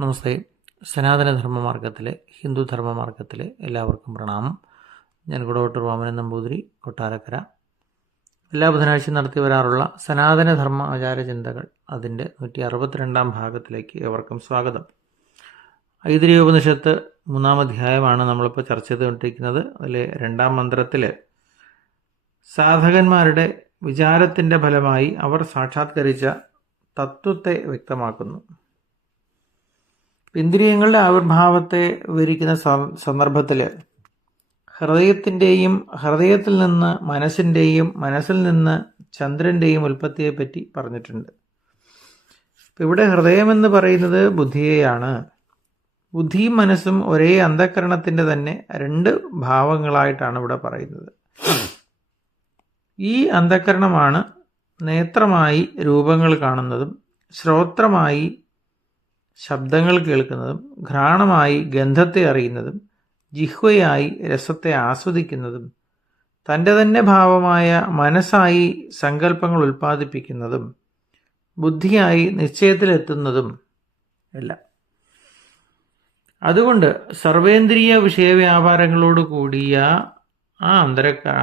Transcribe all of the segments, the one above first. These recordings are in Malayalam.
നമസ്തേ. സനാതനധർമ്മമാർഗത്തിലെ ഹിന്ദുധർമ്മമാർഗത്തിലെ എല്ലാവർക്കും പ്രണാമം. ഞാൻ കുടവട്ടൂർ വാമനൻ നമ്പൂതിരി, കൊട്ടാരക്കര. എല്ലാ ബുധനാഴ്ചയും നടത്തി വരാറുള്ള സനാതനധർമ്മ ആചാരചിന്തകൾ അതിൻ്റെ 162 ഭാഗത്തിലേക്ക് ഏവർക്കും സ്വാഗതം. ഐതിഹ്യോപനിഷത്ത് 3-ാം അധ്യായമാണ് നമ്മളിപ്പോൾ ചർച്ച ചെയ്തുകൊണ്ടിരിക്കുന്നത്. അതിലെ 2-ാം മന്ത്രത്തിൽ സാധകന്മാരുടെ വിചാരത്തിൻ്റെ ഫലമായി അവർ സാക്ഷാത്കരിച്ച തത്വത്തെ വ്യക്തമാക്കുന്നു. ഇന്ദ്രിയങ്ങളുടെ ആവിർഭാവത്തെ വിവരിക്കുന്ന സന്ദർഭത്തിൽ ഹൃദയത്തിൽ നിന്ന് മനസ്സിൻ്റെയും മനസ്സിൽ നിന്ന് ചന്ദ്രൻ്റെയും ഉൽപ്പത്തിയെപ്പറ്റി പറഞ്ഞിട്ടുണ്ട്. ഇവിടെ ഹൃദയമെന്ന് പറയുന്നത് ബുദ്ധിയെയാണ്. ബുദ്ധിയും മനസ്സും ഒരേ അന്ധഃകരണത്തിൻ്റെ തന്നെ 2 ഭാവങ്ങളായിട്ടാണ് ഇവിടെ പറയുന്നത്. ഈ അന്ധഃകരണമാണ് നേത്രമായി രൂപങ്ങൾ കാണുന്നതും, ശ്രോത്രമായി ശബ്ദങ്ങൾ കേൾക്കുന്നതും, ഘ്രാണമായി ഗന്ധത്തെ അറിയുന്നതും, ജിഹ്വയായി രസത്തെ ആസ്വദിക്കുന്നതും, തൻ്റെ തന്നെ ഭാവമായ മനസ്സായി സങ്കല്പങ്ങൾ ഉൽപ്പാദിപ്പിക്കുന്നതും, ബുദ്ധിയായി നിശ്ചയത്തിലെത്തുന്നതും എല്ലാം. അതുകൊണ്ട് സർവേന്ദ്രിയ വിഷയവ്യാപാരങ്ങളോട് കൂടിയ ആ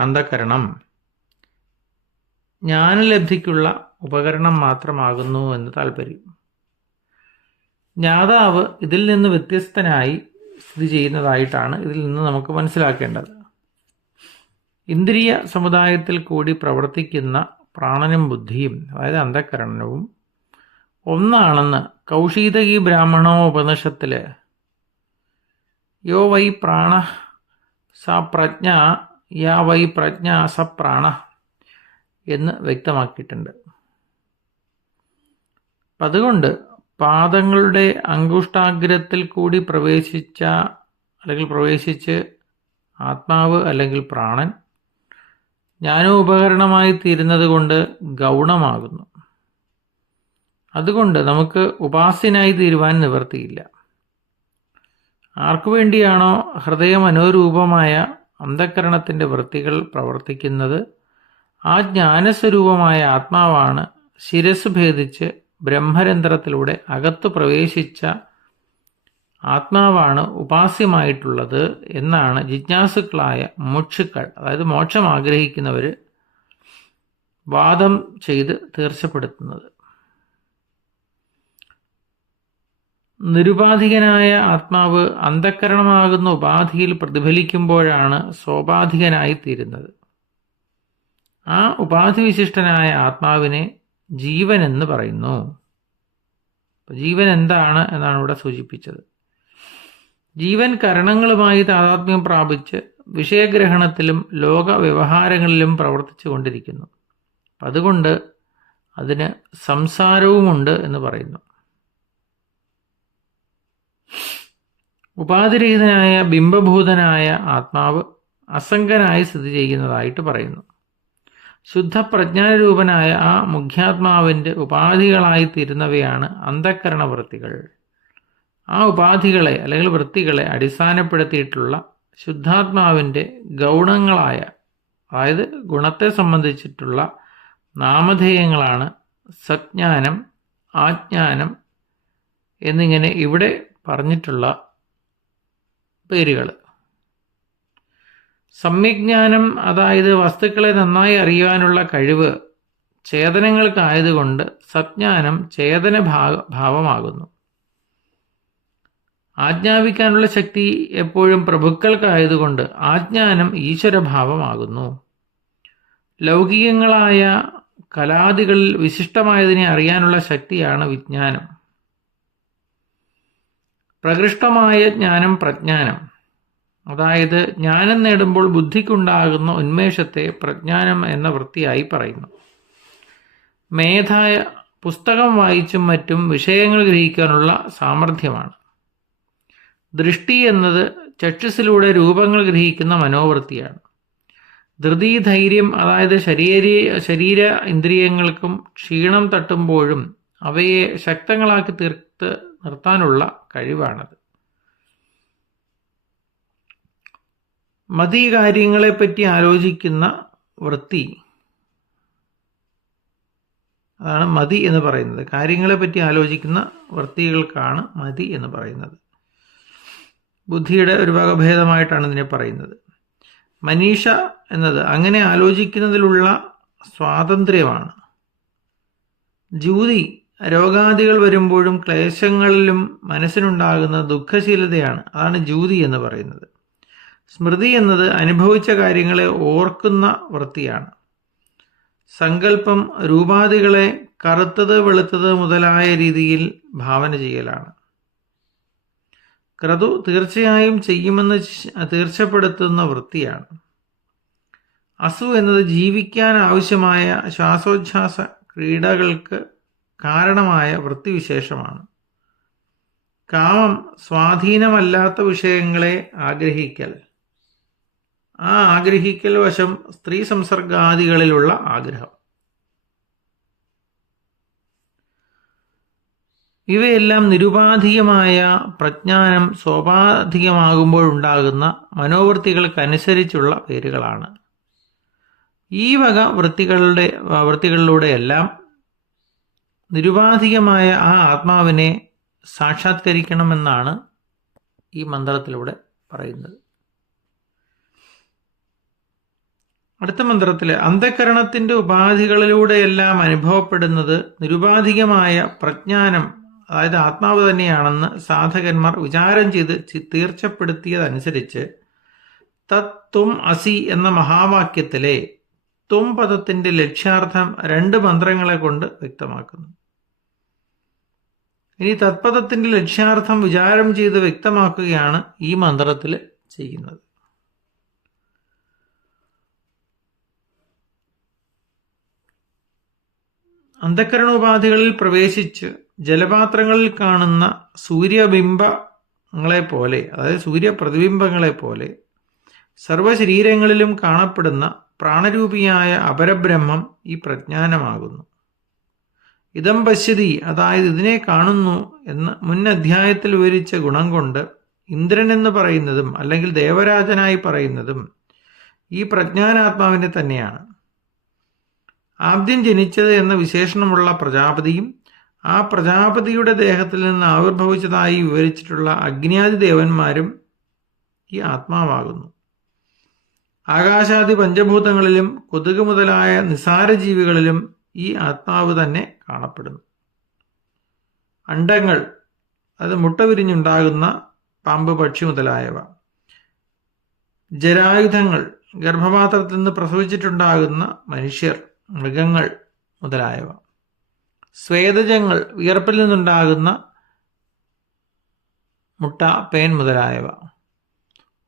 അന്ധഃകരണം ജ്ഞാനലബ്ധിക്കുള്ള ഉപകരണം മാത്രമാകുന്നു എന്ന് താല്പര്യം. ജ്ഞാതാവ് ഇതിൽ നിന്ന് വ്യത്യസ്തനായി സ്ഥിതി ചെയ്യുന്നതായിട്ടാണ് ഇതിൽ നിന്ന് നമുക്ക് മനസ്സിലാക്കേണ്ടത്. ഇന്ദ്രിയ സമുദായത്തിൽ കൂടി പ്രവർത്തിക്കുന്ന പ്രാണനും ബുദ്ധിയും, അതായത് അന്ധഃകരണവും ഒന്നാണെന്ന് കൗശീതകി ബ്രാഹ്മണോപനിഷത്തിൽ യോ വൈ പ്രാണ സ പ്രജ്ഞ യാ വൈ പ്രജ്ഞ സ പ്രാണ എന്ന് വ്യക്തമാക്കിയിട്ടുണ്ട്. അതുകൊണ്ട് പാദങ്ങളുടെ അങ്കുഷ്ടാഗ്രത്തിൽ കൂടി പ്രവേശിച്ച് ആത്മാവ് അല്ലെങ്കിൽ പ്രാണൻ ജ്ഞാനോപകരണമായി തീരുന്നത് കൊണ്ട് ഗൗണമാകുന്നു. അതുകൊണ്ട് നമുക്ക് ഉപാസ്യനായി തീരുവാൻ നിവൃത്തിയില്ല. ആർക്കു വേണ്ടിയാണോ ഹൃദയമനോരൂപമായ അന്ധഃകരണത്തിൻ്റെ വൃത്തികൾ പ്രവർത്തിക്കുന്നത്, ആ ജ്ഞാനസ്വരൂപമായ ആത്മാവാണ് ശിരസ് ഭേദിച്ച് ബ്രഹ്മരന്ധ്രത്തിലൂടെ അകത്തു പ്രവേശിച്ച ആത്മാവാണ് ഉപാസ്യമായിട്ടുള്ളത് എന്നാണ് ജിജ്ഞാസുക്കളായ മുമുക്ഷുക്കൾ, അതായത് മോക്ഷം ആഗ്രഹിക്കുന്നവർ വാദം ചെയ്ത് തീർച്ചപ്പെടുത്തുന്നത്. നിരുപാധികനായ ആത്മാവ് അന്ധഃകരണമാകുന്ന ഉപാധിയിൽ പ്രതിഫലിക്കുമ്പോഴാണ് സോപാധികനായി തീരുന്നത്. ആ ഉപാധിവിശിഷ്ടനായ ആത്മാവിനെ ജീവൻ എന്ന് പറയുന്നു. ജീവൻ എന്താണ് എന്നാണ് ഇവിടെ സൂചിപ്പിച്ചത്. ജീവൻ കരണങ്ങളുമായി താതാത്മ്യം പ്രാപിച്ച് വിഷയഗ്രഹണത്തിലും ലോക വ്യവഹാരങ്ങളിലും പ്രവർത്തിച്ചു കൊണ്ടിരിക്കുന്നു. അതുകൊണ്ട് അതിന് സംസാരവുമുണ്ട് എന്ന് പറയുന്നു. ഉപാധിരഹിതനായ ബിംബഭൂതനായ ആത്മാവ് അസംഗനായി സ്ഥിതി ചെയ്യുന്നതായിട്ട് പറയുന്നു. ശുദ്ധ പ്രജ്ഞാനരൂപനായ ആ മുഖ്യാത്മാവിൻ്റെ ഉപാധികളായി തീരുന്നവയാണ് അന്ധഃകരണവൃത്തികൾ. ആ ഉപാധികളെ അല്ലെങ്കിൽ വൃത്തികളെ അടിസ്ഥാനപ്പെടുത്തിയിട്ടുള്ള ശുദ്ധാത്മാവിൻ്റെ ഗൗണങ്ങളായ, അതായത് ഗുണത്തെ സംബന്ധിച്ചിട്ടുള്ള നാമധേയങ്ങളാണ് സജ്ഞാനം, ആജ്ഞാനം എന്നിങ്ങനെ ഇവിടെ പറഞ്ഞിട്ടുള്ള പേരുകൾ. സമ്യജ്ഞാനം, അതായത് വസ്തുക്കളെ നന്നായി അറിയുവാനുള്ള കഴിവ് ചേതനങ്ങൾക്കായതുകൊണ്ട് സജ്ഞാനം ചേതന ഭാവമാകുന്നു. ആജ്ഞാപിക്കാനുള്ള ശക്തി എപ്പോഴും പ്രഭുക്കൾക്കായതുകൊണ്ട് ആജ്ഞാനം ഈശ്വരഭാവമാകുന്നു. ലൗകികങ്ങളായ കലാദികളിൽ വിശിഷ്ടമായതിനെ അറിയാനുള്ള ശക്തിയാണ് വിജ്ഞാനം. പ്രകൃഷ്ടമായ ജ്ഞാനം പ്രജ്ഞാനം, അതായത് ജ്ഞാനം നേടുമ്പോൾ ബുദ്ധിക്കുണ്ടാകുന്ന ഉന്മേഷത്തെ പ്രജ്ഞാനം എന്ന വൃത്തിയായി പറയുന്നു. മേധായ പുസ്തകം വായിച്ചും മറ്റും വിഷയങ്ങൾ ഗ്രഹിക്കാനുള്ള സാമർഥ്യമാണ്. ദൃഷ്ടി എന്നത് ചക്ഷുസിലൂടെ രൂപങ്ങൾ ഗ്രഹിക്കുന്ന മനോവൃത്തിയാണ്. ധൃതി, ധൈര്യം, അതായത് ശരീര ഇന്ദ്രിയങ്ങൾക്കും ക്ഷീണം തട്ടുമ്പോഴും അവയെ ശക്തങ്ങളാക്കി തീർത്ത് നിർത്താനുള്ള കഴിവാണത്. മതി കാര്യങ്ങളെപ്പറ്റി ആലോചിക്കുന്ന വൃത്തി അതാണ് മതി എന്ന് പറയുന്നത്. കാര്യങ്ങളെപ്പറ്റി ആലോചിക്കുന്ന വൃത്തികൾക്കാണ് മതി എന്ന് പറയുന്നത്. ബുദ്ധിയുടെ ഒരു വകഭേദമായിട്ടാണ് ഇതിനെ പറയുന്നത്. മനീഷ എന്നത് അങ്ങനെ ആലോചിക്കുന്നതിലുള്ള സ്വാതന്ത്ര്യമാണ്. ജ്യൂതി രോഗാദികൾ വരുമ്പോഴും ക്ലേശങ്ങളിലും മനസ്സിനുണ്ടാകുന്ന ദുഃഖശീലതയാണ്. അതാണ് ജ്യൂതി എന്ന് പറയുന്നത്. സ്മൃതി എന്നത് അനുഭവിച്ച കാര്യങ്ങളെ ഓർക്കുന്ന വൃത്തിയാണ്. സങ്കല്പം രൂപാദികളെ കറുത്തത് വെളുത്തത് മുതലായ രീതിയിൽ ഭാവന ചെയ്യലാണ്. ക്രതു തീർച്ചയായും ചെയ്യുമെന്ന് തീർച്ചപ്പെടുത്തുന്ന വൃത്തിയാണ്. അസു എന്നത് ജീവിക്കാൻ ആവശ്യമായ ശ്വാസോച്ഛ്വാസ ക്രീഡകൾക്ക് കാരണമായ വൃത്തിവിശേഷമാണ്. കാമം സ്വാധീനമല്ലാത്ത വിഷയങ്ങളെ ആഗ്രഹിക്കൽ. ആ ആഗ്രഹിക്കൽ വശം സ്ത്രീ സംസർഗാദികളിലുള്ള ആഗ്രഹം. ഇവയെല്ലാം നിരുപാധികമായ പ്രജ്ഞാനം സ്വാഭാവികമാകുമ്പോഴുണ്ടാകുന്ന മനോവൃത്തികൾക്കനുസരിച്ചുള്ള പേരുകളാണ്. ഈ വക വൃത്തികളിലൂടെയെല്ലാം നിരുപാധികമായ ആ ആത്മാവിനെ സാക്ഷാത്കരിക്കണമെന്നാണ് ഈ മന്ത്രത്തിലൂടെ പറയുന്നത്. അടുത്ത മന്ത്രത്തിൽ അന്ധഃകരണത്തിന്റെ ഉപാധികളിലൂടെയെല്ലാം അനുഭവപ്പെടുന്നത് നിരുപാധികമായ പ്രജ്ഞാനം, അതായത് ആത്മാവ് തന്നെയാണെന്ന് സാധകന്മാർ വിചാരം ചെയ്ത് തീർച്ചപ്പെടുത്തിയതനുസരിച്ച് തത്വം അസി എന്ന മഹാവാക്യത്തിലെ ത്വം പദത്തിന്റെ ലക്ഷ്യാർത്ഥം 2 മന്ത്രങ്ങളെ കൊണ്ട് വ്യക്തമാക്കുന്നു. ഇനി തത്പദത്തിന്റെ ലക്ഷ്യാർത്ഥം വിചാരം ചെയ്ത് വ്യക്തമാക്കുകയാണ് ഈ മന്ത്രത്തിൽ ചെയ്യുന്നത്. അന്ധഃകരണോപാധികളിൽ പ്രവേശിച്ച് ജലപാത്രങ്ങളിൽ കാണുന്ന സൂര്യബിംബങ്ങളെ പോലെ, അതായത് സൂര്യപ്രതിബിംബങ്ങളെ പോലെ സർവശരീരങ്ങളിലും കാണപ്പെടുന്ന പ്രാണരൂപിയായ അപരബ്രഹ്മം ഈ പ്രജ്ഞാനമാകുന്നു. ഇതം പശ്യതി, അതായത് ഇതിനെ കാണുന്നു എന്ന് മുൻ അധ്യായത്തിൽ വിവരിച്ച ഗുണം കൊണ്ട് ഇന്ദ്രൻ എന്ന് പറയുന്നതും അല്ലെങ്കിൽ ദേവരാജനായി പറയുന്നതും ഈ പ്രജ്ഞാനാത്മാവിനെ തന്നെയാണ്. ആദ്യം ജനിച്ചത് എന്ന വിശേഷണമുള്ള പ്രജാപതിയും ആ പ്രജാപതിയുടെ ദേഹത്തിൽ നിന്ന് ആവിർഭവിച്ചതായി വിവരിച്ചിട്ടുള്ള അഗ്നിയാദി ദേവന്മാരും ഈ ആത്മാവാകുന്നു. ആകാശാദി പഞ്ചഭൂതങ്ങളിലും കൊതുക് മുതലായ നിസാര ജീവികളിലും ഈ ആത്മാവ് തന്നെ കാണപ്പെടുന്നു. അണ്ഡങ്ങൾ, അത് മുട്ട വിരിഞ്ഞുണ്ടാകുന്ന പാമ്പ്, പക്ഷി മുതലായവ. ജരായുധങ്ങൾ, ഗർഭപാത്രത്തിൽ നിന്ന് പ്രസവിച്ചിട്ടുണ്ടാകുന്ന മനുഷ്യർ, മൃഗങ്ങൾ മുതലായവ. സ്വേദജങ്ങൾ, വിയർപ്പിൽ നിന്നുണ്ടാകുന്ന മുട്ട, പേൻ മുതലായവ.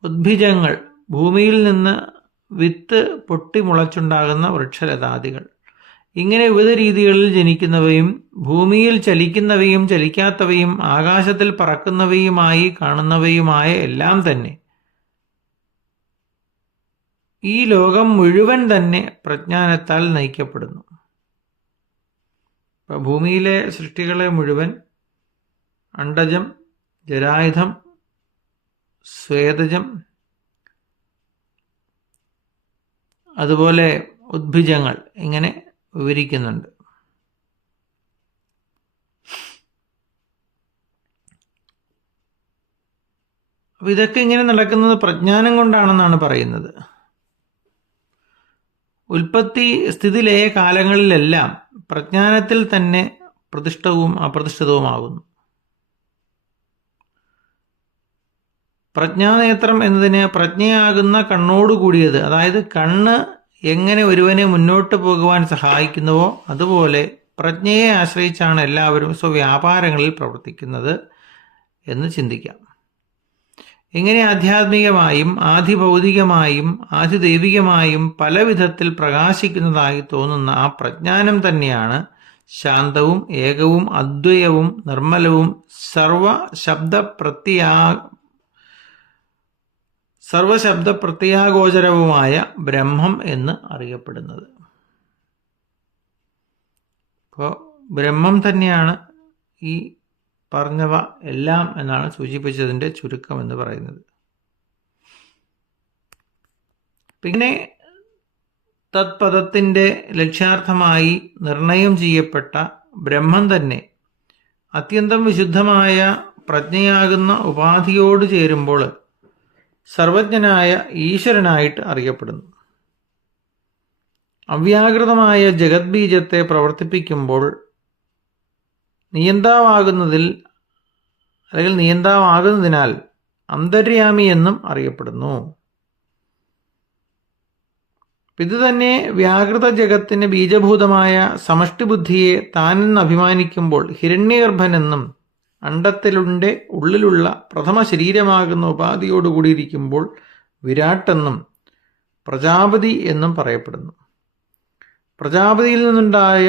ഉദ്ഭിജങ്ങൾ, ഭൂമിയിൽ നിന്ന് വിത്ത് പൊട്ടി മുളച്ചുണ്ടാകുന്ന വൃക്ഷലതാദികൾ. ഇങ്ങനെ വിവിധ രീതികളിൽ ജനിക്കുന്നവയും ഭൂമിയിൽ ചലിക്കുന്നവയും ചലിക്കാത്തവയും ആകാശത്തിൽ പറക്കുന്നവയുമായി കാണുന്നവയുമായ എല്ലാം തന്നെ ഈ ലോകം മുഴുവൻ തന്നെ പ്രജ്ഞാനത്താൽ നയിക്കപ്പെടുന്നു. ഭൂമിയിലെ സൃഷ്ടികളെ മുഴുവൻ അണ്ഡജം, ജരായുധം, സ്വേദജം, അതുപോലെ ഉദ്ഭിജങ്ങൾ ഇങ്ങനെ വിവരിക്കുന്നുണ്ട്. അപ്പൊ ഇതൊക്കെ ഇങ്ങനെ നടക്കുന്നത് പ്രജ്ഞാനം കൊണ്ടാണെന്നാണ് പറയുന്നത്. ഉൽപ്പത്തി സ്ഥിതിലയ കാലങ്ങളിലെല്ലാം പ്രജ്ഞാനത്തിൽ തന്നെ പ്രതിഷ്ഠവും അപ്രതിഷ്ഠിതവുമാകുന്നു. പ്രജ്ഞാനേത്രം എന്നതിന് പ്രജ്ഞയാകുന്ന കണ്ണോടുകൂടിയത്, അതായത് കണ്ണ് എങ്ങനെ ഒരുവനെ മുന്നോട്ട് പോകുവാൻ സഹായിക്കുന്നുവോ അതുപോലെ പ്രജ്ഞയെ ആശ്രയിച്ചാണ് എല്ലാവരും സ്വവ്യാപാരങ്ങളിൽ പ്രവർത്തിക്കുന്നത് എന്ന് ചിന്തിക്കാം. ഇങ്ങനെ ആധ്യാത്മികമായും ആധിഭൗതികമായും ആധിദൈവികമായും പല വിധത്തിൽ പ്രകാശിക്കുന്നതായി തോന്നുന്ന ആ പ്രജ്ഞാനം തന്നെയാണ് ശാന്തവും ഏകവും അദ്വയവും നിർമ്മലവും സർവശബ്ദപ്രത്യാഗോചരവുമായ ബ്രഹ്മം എന്ന് അറിയപ്പെടുന്നത്. അപ്പോൾ ബ്രഹ്മം തന്നെയാണ് ഈ പറഞ്ഞവ എല്ലാം എന്നാണ് സൂചിപ്പിച്ചതിൻ്റെ ചുരുക്കം എന്ന് പറയുന്നത്. പിന്നെ തത്പദത്തിൻ്റെ ലക്ഷ്യാർത്ഥമായി നിർണയം ചെയ്യപ്പെട്ട ബ്രഹ്മം തന്നെ അത്യന്തം വിശുദ്ധമായ പ്രജ്ഞയാകുന്ന ഉപാധിയോട് ചേരുമ്പോൾ സർവജ്ഞനായ ഈശ്വരനായിട്ട് അറിയപ്പെടുന്നു. അവ്യാകൃതമായ ജഗത് ബീജത്തെ പ്രവർത്തിപ്പിക്കുമ്പോൾ നിയന്താവാകുന്നതിനാൽ അന്തര്യാമി എന്നും അറിയപ്പെടുന്നു. ഇത് തന്നെ വ്യാകൃത ജഗത്തിന് ബീജഭൂതമായ സമഷ്ടിബുദ്ധിയെ താനെന്ന് അഭിമാനിക്കുമ്പോൾ ഹിരണ്യഗർഭനെന്നും, അണ്ടത്തിലുണ്ടെ ഉള്ളിലുള്ള പ്രഥമ ശരീരമാകുന്ന ഉപാധിയോടുകൂടിയിരിക്കുമ്പോൾ വിരാട്ടെന്നും പ്രജാപതി എന്നും പറയപ്പെടുന്നു. പ്രജാപതിയിൽ നിന്നുണ്ടായ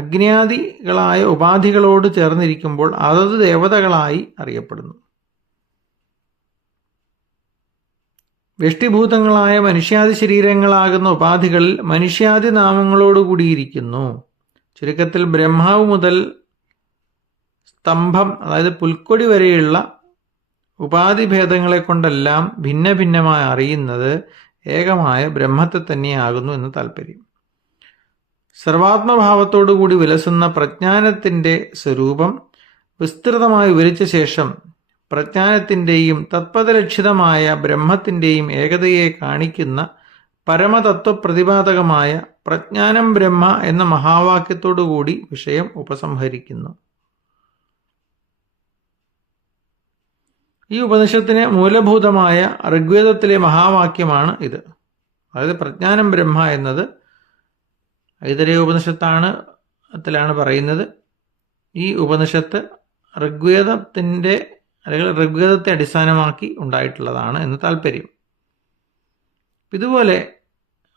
അഗ്ന്യാദികളായ ഉപാധികളോട് ചേർന്നിരിക്കുമ്പോൾ അതത് ദേവതകളായി അറിയപ്പെടുന്നു. വ്യഷ്ടിഭൂതങ്ങളായ മനുഷ്യാദി ശരീരങ്ങളാകുന്ന ഉപാധികളിൽ മനുഷ്യാദി നാമങ്ങളോടുകൂടിയിരിക്കുന്നു. ചുരുക്കത്തിൽ ബ്രഹ്മാവ് മുതൽ സ്തംഭം, അതായത് പുൽക്കൊടി വരെയുള്ള ഉപാധിഭേദങ്ങളെ കൊണ്ടെല്ലാം ഭിന്ന ഭിന്നമായി അറിയുന്നത് ഏകമായ ബ്രഹ്മത്തെ തന്നെയാകുന്നു എന്ന് താല്പര്യം. സർവാത്മഭാവത്തോടുകൂടി വിലസുന്ന പ്രജ്ഞാനത്തിൻ്റെ സ്വരൂപം വിസ്തൃതമായി വിവരിച്ച ശേഷം പ്രജ്ഞാനത്തിൻ്റെയും തത്പദലക്ഷിതമായ ബ്രഹ്മത്തിൻ്റെയും ഏകതയെ കാണിക്കുന്ന പരമതത്വപ്രതിപാദകമായ പ്രജ്ഞാനം ബ്രഹ്മ എന്ന മഹാവാക്യത്തോടുകൂടി വിഷയം ഉപസംഹരിക്കുന്നു. ഈ ഉപനിഷത്തിന് മൂലഭൂതമായ ഋഗ്വേദത്തിലെ മഹാവാക്യമാണ് ഇത്. അതായത് പ്രജ്ഞാനം ബ്രഹ്മ എന്നത് ഐതരേയ ഉപനിഷത്തിലാണ് പറയുന്നത്. ഈ ഉപനിഷത്ത് ഋഗ്വേദത്തെ അടിസ്ഥാനമാക്കി ഉണ്ടായിട്ടുള്ളതാണ് എന്ന് താല്പര്യം. ഇതുപോലെ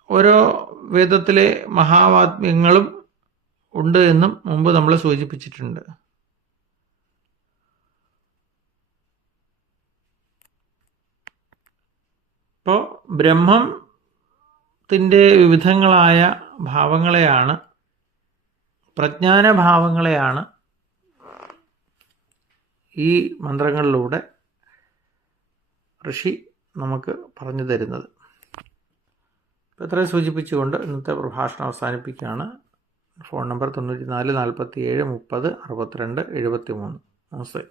ഓരോ വേദത്തിലെ മഹാവാക്യങ്ങളും ഉണ്ട് എന്നും മുമ്പ് നമ്മൾ സൂചിപ്പിച്ചിട്ടുണ്ട്. ഇപ്പോൾ ബ്രഹ്മത്തിൻ്റെ വിവിധങ്ങളായ ഭാവങ്ങളെയാണ്, പ്രജ്ഞാനഭാവങ്ങളെയാണ് ഈ മന്ത്രങ്ങളിലൂടെ ഋഷി നമുക്ക് പറഞ്ഞു തരുന്നത്. ഇത്രയും സൂചിപ്പിച്ചുകൊണ്ട് ഇന്നത്തെ പ്രഭാഷണം അവസാനിപ്പിക്കുകയാണ്. Phone number 94 47 30 62 73. നമസ്തേ.